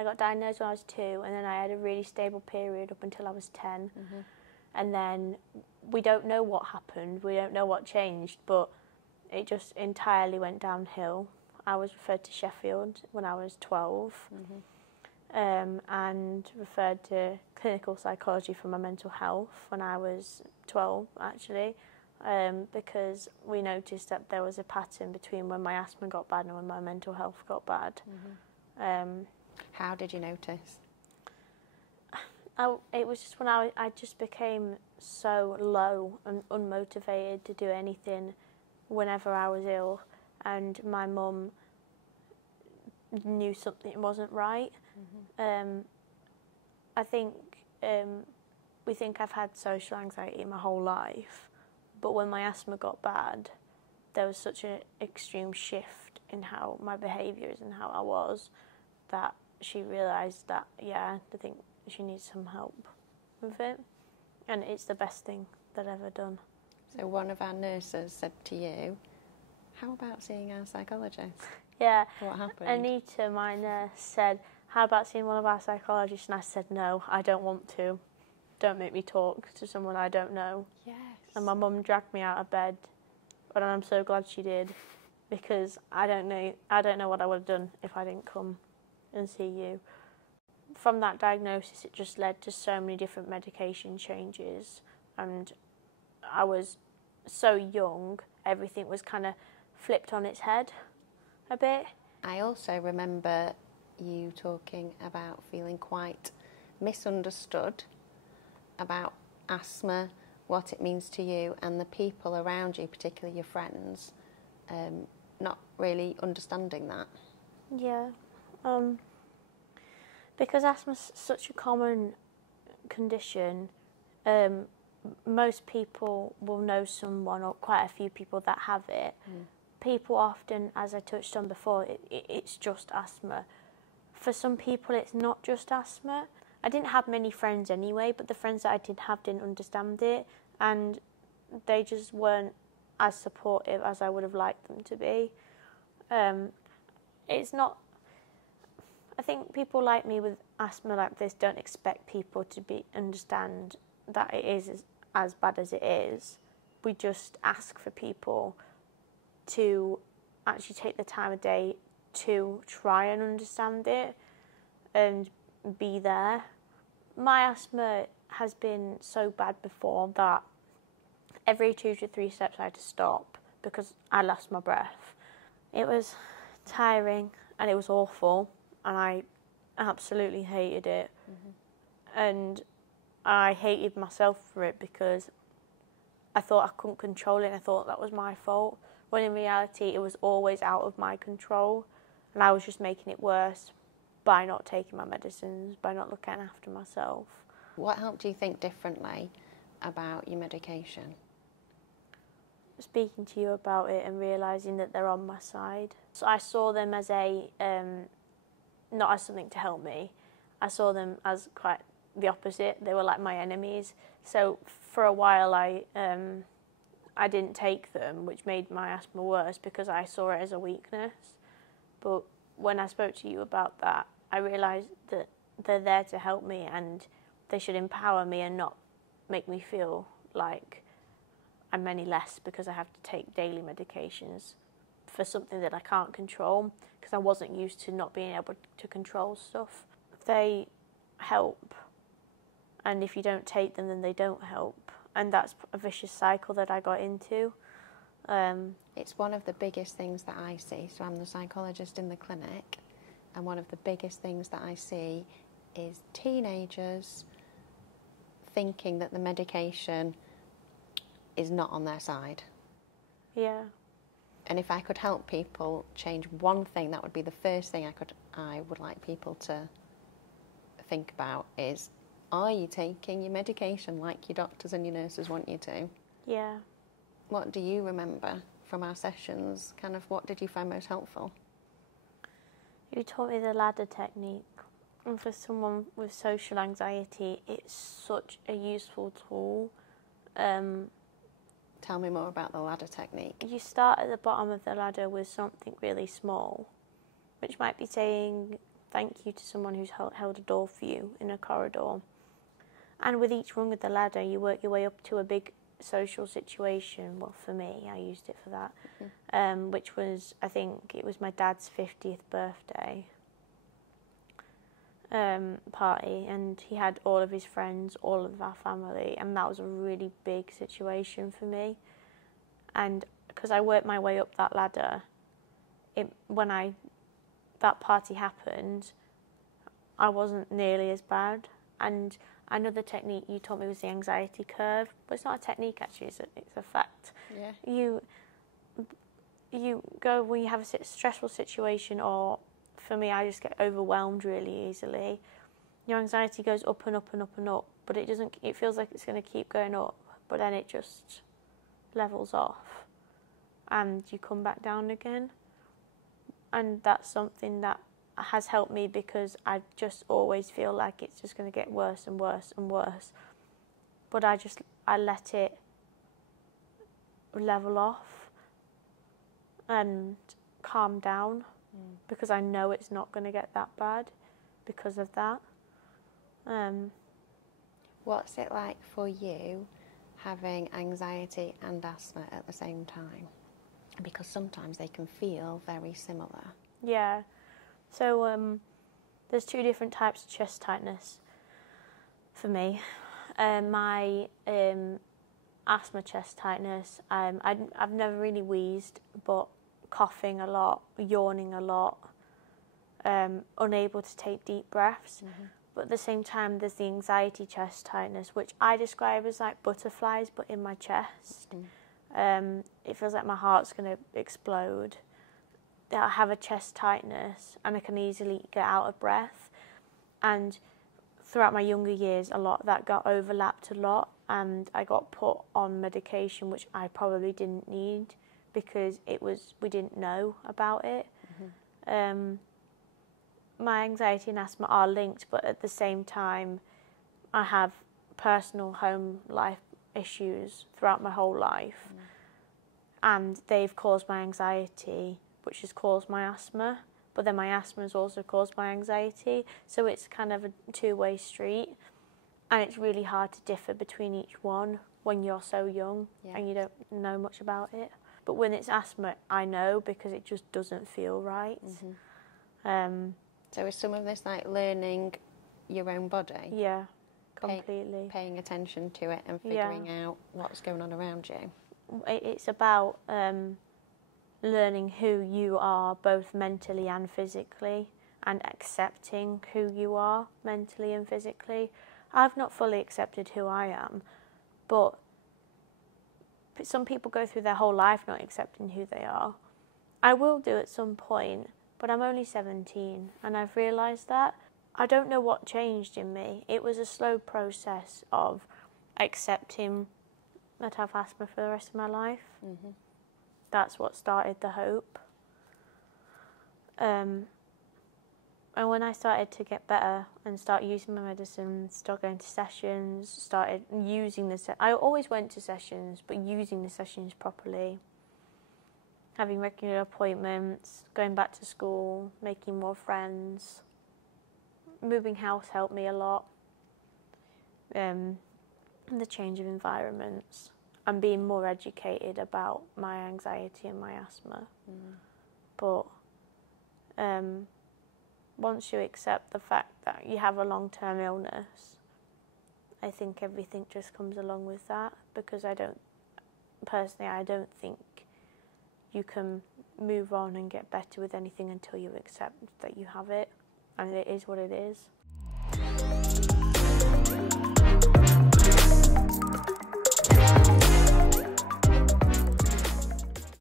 I got diagnosed when I was 2, and then I had a really stable period up until I was 10. And then we don't know what happened, we don't know what changed, but it just entirely went downhill. I was referred to Sheffield when I was 12, and referred to clinical psychology for my mental health when I was 12, actually, because we noticed that there was a pattern between when my asthma got bad and when my mental health got bad. How did you notice? It was just when I just became so low and unmotivated to do anything whenever I was ill, and my mum knew something wasn't right. I think we think I've had social anxiety my whole life, but when my asthma got bad, there was such an extreme shift in how my behaviours and how I was that she realised that, yeah, I think she needs some help with it, and it's the best thing that I've ever done. So one of our nurses said to you, how about seeing our psychologist? Yeah. What happened? Anita, my nurse, said, how about seeing one of our psychologists? And I said, no, I don't want to. Don't make me talk to someone I don't know. Yes. And my mum dragged me out of bed, and I'm so glad she did, because I don't know what I would have done if I didn't come and see you. From that diagnosis, it just led to so many different medication changes, and I was so young, everything was kind of flipped on its head a bit. I also remember you talking about feeling quite misunderstood about asthma, what it means to you, and the people around you, particularly your friends, not really understanding that. Yeah. Because asthma is such a common condition, most people will know someone or quite a few people that have it. People often, as I touched on before, it's just asthma. For some people, it's not just asthma. I didn't have many friends anyway, but the friends that I did have didn't understand it, and they just weren't as supportive as I would have liked them to be. It's not... I think people like me with asthma like this don't expect people to understand that it is as bad as it is. We just ask for people to actually take the time of day to try and understand it and be there. My asthma has been so bad before that every 2 to 3 steps I had to stop because I lost my breath. It was tiring and it was awful, and I absolutely hated it. And I hated myself for it because I thought I couldn't control it, and I thought that was my fault, when in reality it was always out of my control, and I was just making it worse by not taking my medicines, by not looking after myself. What helped you think differently about your medication? Speaking to you about it and realising that they're on my side. So I saw them as not as something to help me. I saw them as quite the opposite. They were like my enemies. So for a while I didn't take them, which made my asthma worse because I saw it as a weakness. But when I spoke to you about that, I realised that they're there to help me, and they should empower me and not make me feel like I'm any less because I have to take daily medications for something that I can't control, because I wasn't used to not being able to control stuff. They help, and if you don't take them, then they don't help, and that's a vicious cycle that I got into. It's one of the biggest things that I see. So I'm the psychologist in the clinic, and one of the biggest things that I see is teenagers thinking that the medication is not on their side. Yeah. And if I could help people change one thing, that would be the first thing I would like people to think about is, are you taking your medication like your doctors and your nurses want you to? Yeah. What do you remember from our sessions? Kind of what did you find most helpful? You taught me the ladder technique. And for someone with social anxiety, it's such a useful tool. Tell me more about the ladder technique. You start at the bottom of the ladder with something really small, which might be saying thank you to someone who's held a door for you in a corridor. And with each rung of the ladder, you work your way up to a big social situation. Well, for me, I used it for that, which was, I think it was my dad's 50th birthday party, and he had all of his friends, all of our family, and that was a really big situation for me. And because I worked my way up that ladder, when that party happened, I wasn't nearly as bad. And another technique you taught me was the anxiety curve, but it's not a technique actually, it's a fact. Yeah. You go when you have a stressful situation, or for me, I just get overwhelmed really easily. Your anxiety goes up and up and up and up, but it feels like it's going to keep going up, but then it just levels off and you come back down again. And that's something that has helped me, because I just always feel like it's just going to get worse and worse and worse. But I let it level off and calm down, because I know it's not going to get that bad because of that. What's it like for you having anxiety and asthma at the same time? Because sometimes they can feel very similar. Yeah. So there's two different types of chest tightness for me. My asthma chest tightness, I've never really wheezed, but coughing a lot, yawning a lot, unable to take deep breaths. But at the same time, there's the anxiety chest tightness, which I describe as like butterflies, but in my chest. It feels like my heart's going to explode. I have a chest tightness and I can easily get out of breath. And throughout my younger years, a lot of that got overlapped a lot, and I got put on medication, which I probably didn't need, because we didn't know about it. My anxiety and asthma are linked, but at the same time, I have personal home life issues throughout my whole life, and they've caused my anxiety, which has caused my asthma, but then my asthma has also caused my anxiety, so it's kind of a two-way street, and it's really hard to differ between each one when you're so young and you don't know much about it. But when it's asthma, I know, because it just doesn't feel right. So is some of this like learning your own body? Yeah, completely. Paying attention to it and figuring out what's going on around you? It's about learning who you are, both mentally and physically, and accepting who you are mentally and physically. I've not fully accepted who I am, but some people go through their whole life not accepting who they are. I will do at some point, but I'm only 17, and I've realised that. I don't know what changed in me. It was a slow process of accepting that I have asthma for the rest of my life. That's what started the hope. And when I started to get better and start using my medicine, start going to sessions, started using I always went to sessions, but using the sessions properly, having regular appointments, going back to school, making more friends. Moving house helped me a lot. The change of environments, and being more educated about my anxiety and my asthma. But once you accept the fact that you have a long-term illness, I think everything just comes along with that, because I don't think you can move on and get better with anything until you accept that you have it, and it is what it is.